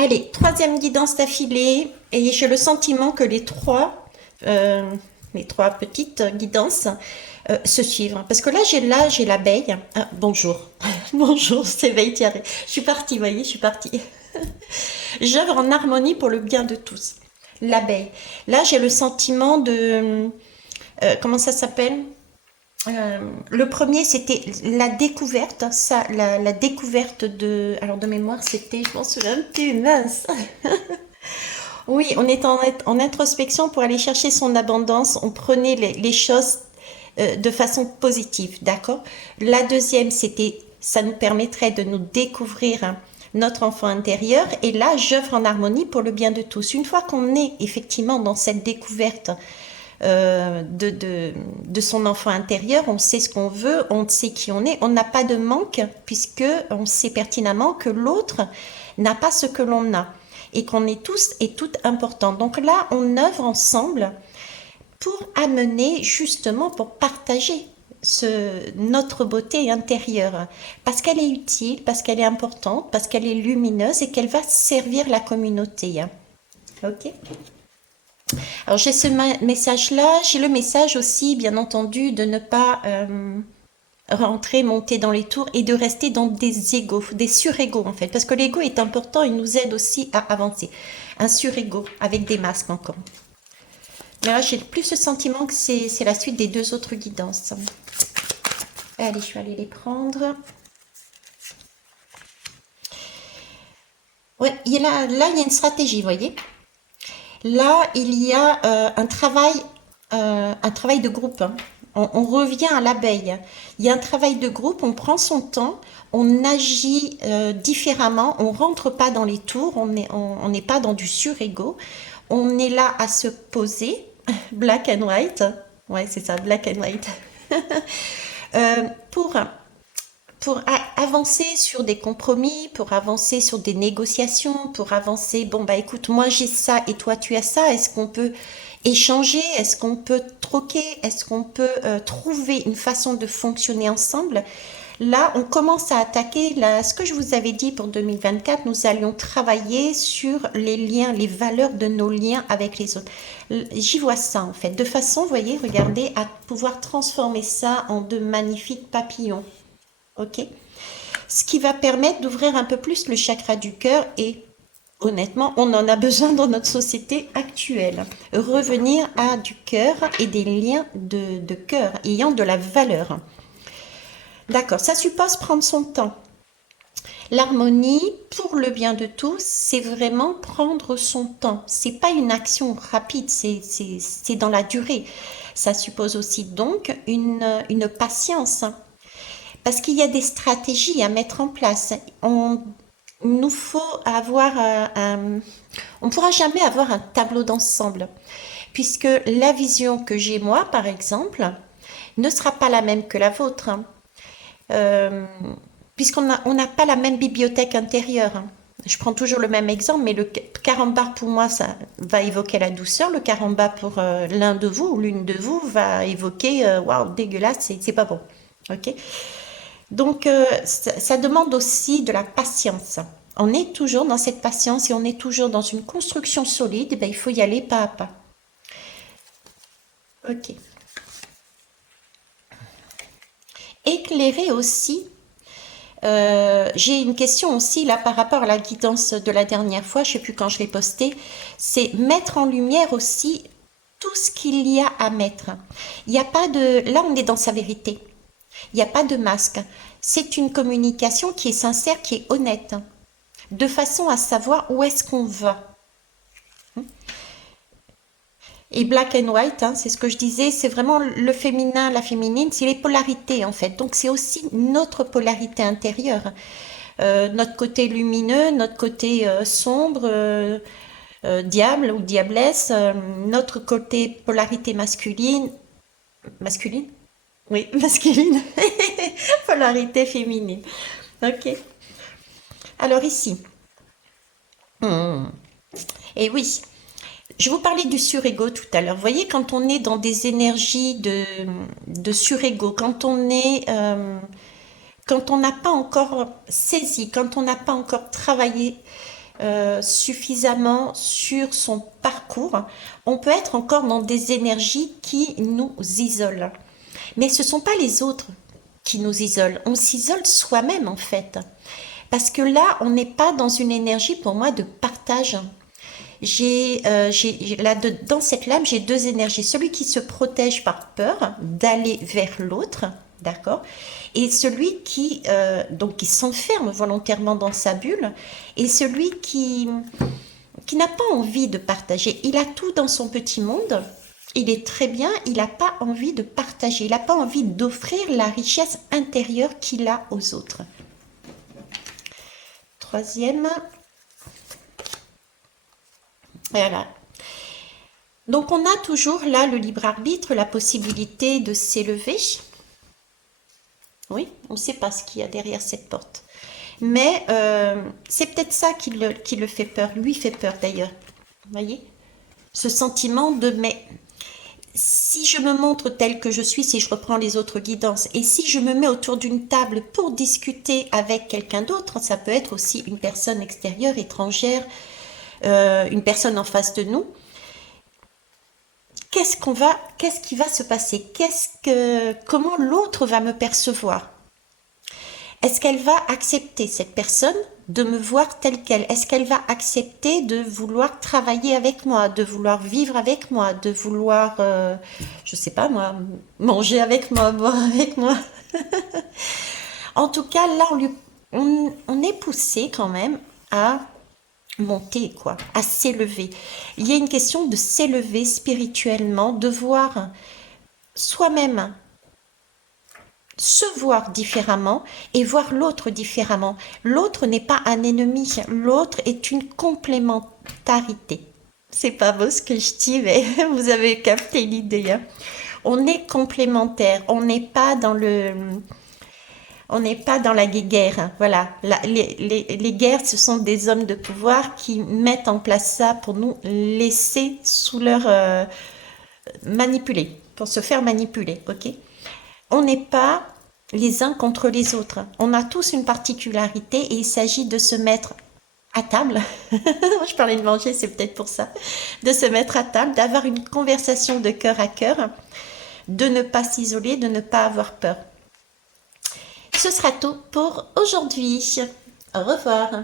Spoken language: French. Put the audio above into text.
Allez, troisième guidance d'affilée. Et j'ai le sentiment que les trois petites guidances se suivent. Parce que là, j'ai l'abeille. Ah, bonjour. Bonjour, c'est Veille-Thierry. Je suis partie, vous voyez, je suis partie. J'œuvre en harmonie pour le bien de tous. L'abeille. Là, j'ai le sentiment de... comment ça s'appelle? Le premier, c'était la découverte. Ça, la découverte de... Alors, de mémoire, c'était... Je m'en souviens plus, mince. Oui, on est en introspection pour aller chercher son abondance. On prenait les choses de façon positive, d'accord? La deuxième, c'était, ça nous permettrait de nous découvrir notre enfant intérieur. Et là, j'œuvre en harmonie pour le bien de tous. Une fois qu'on est effectivement dans cette découverte de son enfant intérieur, on sait ce qu'on veut, on sait qui on est, on n'a pas de manque puisque on sait pertinemment que l'autre n'a pas ce que l'on a et qu'on est tous et toutes importants. Donc là, on œuvre ensemble pour amener justement, pour partager notre beauté intérieure, parce qu'elle est utile, parce qu'elle est importante, parce qu'elle est lumineuse et qu'elle va servir la communauté. Ok. Alors j'ai ce message-là, j'ai le message aussi, bien entendu, de ne pas rentrer, monter dans les tours et de rester dans des égos, des surégos en fait, parce que l'ego est important, il nous aide aussi à avancer. Un surégo avec des masques encore. Mais là, j'ai plus ce sentiment que c'est la suite des deux autres guidances. Allez, je vais aller les prendre. Ouais, là, il y a une stratégie, vous voyez. Là, il y a un travail de groupe. Hein. On revient à l'abeille. Il y a un travail de groupe, on prend son temps, on agit différemment, on rentre pas dans les tours, on n'est pas dans du surego. On est là à se poser, black and white. Ouais, c'est ça, black and white. Euh, pour avancer sur des compromis, pour avancer sur des négociations, pour avancer, bon bah écoute, moi j'ai ça et toi tu as ça, est-ce qu'on peut échanger, est-ce qu'on peut troquer, est-ce qu'on peut trouver une façon de fonctionner ensemble? Là, on commence à attaquer ce que je vous avais dit pour 2024, nous allions travailler sur les liens, les valeurs de nos liens avec les autres. J'y vois ça en fait, de façon, vous voyez, regardez, à pouvoir transformer ça en de magnifiques papillons. Ok. Ce qui va permettre d'ouvrir un peu plus le chakra du cœur et honnêtement, on en a besoin dans notre société actuelle. Revenir à du cœur et des liens de cœur ayant de la valeur. D'accord, ça suppose prendre son temps. L'harmonie, pour le bien de tous, c'est vraiment prendre son temps. C'est pas une action rapide, c'est dans la durée. Ça suppose aussi donc une patience. Parce qu'il y a des stratégies à mettre en place. Il nous faut avoir on ne pourra jamais avoir un tableau d'ensemble, puisque la vision que j'ai moi, par exemple, ne sera pas la même que la vôtre, hein. Euh, on n'a pas la même bibliothèque intérieure, hein. Je prends toujours le même exemple, mais le carambar pour moi, ça va évoquer la douceur. Le carambar pour l'un de vous ou l'une de vous va évoquer waouh, dégueulasse, c'est pas bon. Ok. Donc, ça demande aussi de la patience. On est toujours dans cette patience et on est toujours dans une construction solide. Ben, il faut y aller pas à pas. Ok. Éclairer aussi. J'ai une question aussi là par rapport à la guidance de la dernière fois. Je ne sais plus quand je l'ai postée. C'est mettre en lumière aussi tout ce qu'il y a à mettre. Il n'y a pas de... Là, on est dans sa vérité. Il n'y a pas de masque. C'est une communication qui est sincère, qui est honnête, de façon à savoir où est-ce qu'on va. Et black and white, hein, c'est ce que je disais, c'est vraiment le féminin, la féminine, c'est les polarités en fait. Donc c'est aussi notre polarité intérieure, notre côté lumineux, notre côté sombre, diable ou diablesse, notre côté polarité masculine, masculine? Oui, masculine, polarité féminine. Ok. Alors ici, et oui, je vous parlais du surego tout à l'heure. Vous voyez, quand on est dans des énergies de surego, quand on n'a pas encore saisi, quand on n'a pas encore travaillé, suffisamment sur son parcours, on peut être encore dans des énergies qui nous isolent. Mais ce ne sont pas les autres qui nous isolent, on s'isole soi-même en fait. Parce que là, on n'est pas dans une énergie pour moi de partage. Dans cette lame, j'ai deux énergies. Celui qui se protège par peur d'aller vers l'autre, d'accord? Et celui qui s'enferme volontairement dans sa bulle, et celui qui n'a pas envie de partager. Il a tout dans son petit monde, il est très bien, il n'a pas envie de partager, il n'a pas envie d'offrir la richesse intérieure qu'il a aux autres. Troisième. Voilà. Donc on a toujours là le libre arbitre, la possibilité de s'élever. Oui, on ne sait pas ce qu'il y a derrière cette porte. Mais c'est peut-être ça qui le fait peur, lui fait peur d'ailleurs. Vous voyez? Ce sentiment de mais si je me montre tel que je suis, si je reprends les autres guidances, et si je me mets autour d'une table pour discuter avec quelqu'un d'autre, ça peut être aussi une personne extérieure, étrangère, une personne en face de nous, qu'est-ce qui va se passer? Comment l'autre va me percevoir? Est-ce qu'elle va accepter, cette personne, de me voir telle qu'elle? Est-ce qu'elle va accepter de vouloir travailler avec moi, de vouloir vivre avec moi, de vouloir, je sais pas moi, manger avec moi, boire avec moi? En tout cas, là, on est poussé quand même à monter, quoi, à s'élever. Il y a une question de s'élever spirituellement, de voir soi-même, se voir différemment et voir l'autre différemment. L'autre n'est pas un ennemi, l'autre est une complémentarité. C'est pas beau ce que je dis, mais vous avez capté l'idée, hein. On est complémentaires, on n'est pas dans la guerre, hein. Voilà. Les guerres, ce sont des hommes de pouvoir qui mettent en place ça pour nous laisser sous leur manipuler, pour se faire manipuler, ok? On n'est pas les uns contre les autres. On a tous une particularité et il s'agit de se mettre à table. Je parlais de manger, c'est peut-être pour ça. De se mettre à table, d'avoir une conversation de cœur à cœur, de ne pas s'isoler, de ne pas avoir peur. Ce sera tout pour aujourd'hui. Au revoir.